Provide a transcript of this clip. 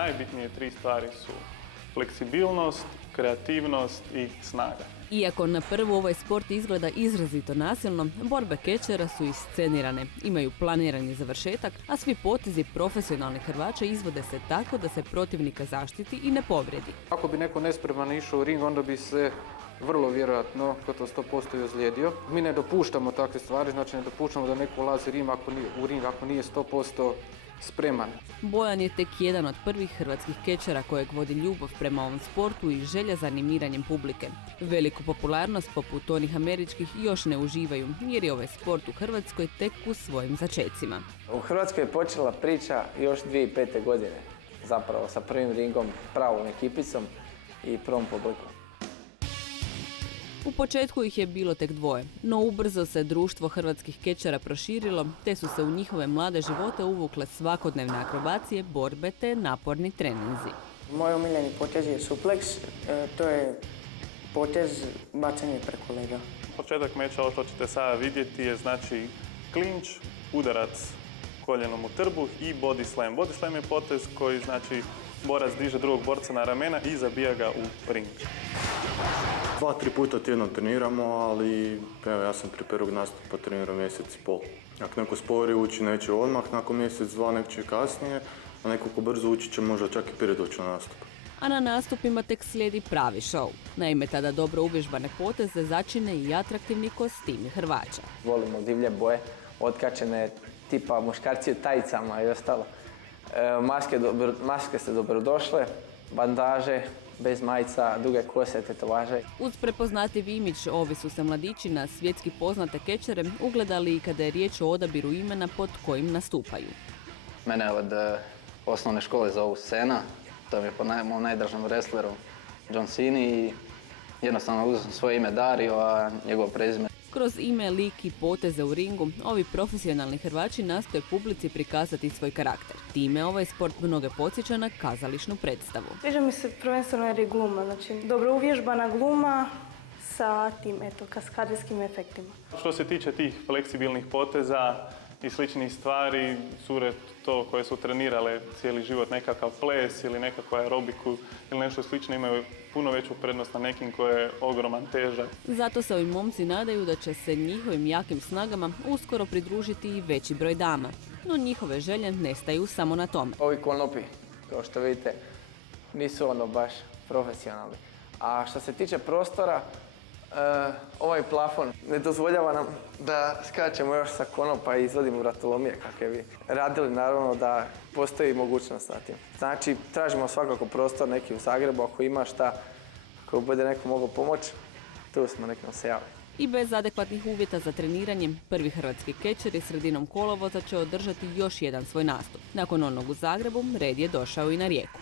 Najbitnije tri stvari su fleksibilnost, kreativnost i snaga. Iako na prvu ovaj sport izgleda izrazito nasilno, borbe kečera su iscenirane, imaju planirani završetak, a svi potezi profesionalnih hrvača izvode se tako da se protivnika zaštiti i ne povrijedi. Ako bi neko nespreman išao u ring, onda bi se vrlo vjerojatno, gotovo 100% ozlijedio. Mi ne dopuštamo takve stvari, znači ne dopuštamo da neko ulazi u ring ako nije 100% spreman. Bojan je tek jedan od prvih hrvatskih kečera kojeg vodi ljubav prema ovom sportu i želja za animiranjem publike. Veliku popularnost poput onih američkih još ne uživaju jer je ovaj sport u Hrvatskoj tek u svojim začecima. U Hrvatskoj je počela priča još 2005. godine, zapravo sa prvim ringom, pravom ekipicom i prvom publikom. U početku ih je bilo tek dvoje, no ubrzo se društvo hrvatskih kečera proširilo, te su se u njihove mlade živote uvukle svakodnevne akrobacije, borbe te naporni treninzi. Moj omiljeni potez je suplex, to je potez bacanje preko lega. Početak meča, ovo što ćete sada vidjeti, je znači klinč, udarac koljenom u trbuh i body slam. Body slam je potez koji znači borac diže drugog borca na ramena i zabija ga u ring. 2-3 puta tjedno treniramo, ali evo, ja sam prije prvog nastupa trenirao mjesec i pol. Ako neko spori uči neće odmah, nakon mjesec, dva neće kasnije, a neko ko brzo uči će možda čak i prije doći na nastup. A na nastupima tek slijedi pravi show. Naime, tada dobro uvježbane poteze začine i atraktivni kostimi hrvača. Volimo divlje boje, otkačene tipa muškarci u tajicama i ostalo. Maske su dobrodošle, bandaže, bez majica, duge kose, tetovaže. Uz prepoznatljiv imidž, ovi su se mladići na svjetski poznate kečere ugledali i kada je riječ o odabiru imena pod kojim nastupaju. Mene od osnovne škole zovu Sena, to mi je po mom najdražem wrestleru John Cena i jednostavno uzeo sam svoje ime Dario, a njegovo prezime. Kroz ime, lik i poteze u ringu, ovi profesionalni hrvači nastoje publici prikazati svoj karakter. Time ovaj sport mnoge podsjeća na kazališnu predstavu. Sviđa mi se prvenstveno jer je gluma, znači dobro uvježbana gluma sa tim kaskaderskim efektima. Što se tiče tih fleksibilnih poteza i sličnih stvari, cure to koje su trenirale cijeli život, nekakav ples ili nekakvu aerobiku ili nešto slično, imaju puno veću prednost na nekim koje je ogroman težak. Zato se ovi momci nadaju da će se njihovim jakim snagama uskoro pridružiti i veći broj dama. No njihove želje ne staju samo na tome. Ovi konopi, kao što vidite, nisu baš profesionalni. A što se tiče prostora, ovaj plafon ne dozvoljava nam da skačemo još sa konopa i izvodimo vratolomije kakve bi radili, naravno da postoji mogućnost na tim. Znači, tražimo svakako prostor neki u Zagrebu, ako ima šta, ako bude neko mogao pomoći, tu smo, nek nam se javi. I bez adekvatnih uvjeta za treniranje, prvi hrvatski kečeri sredinom kolovoza će održati još jedan svoj nastup. Nakon onog u Zagrebu, red je došao i na Rijeku.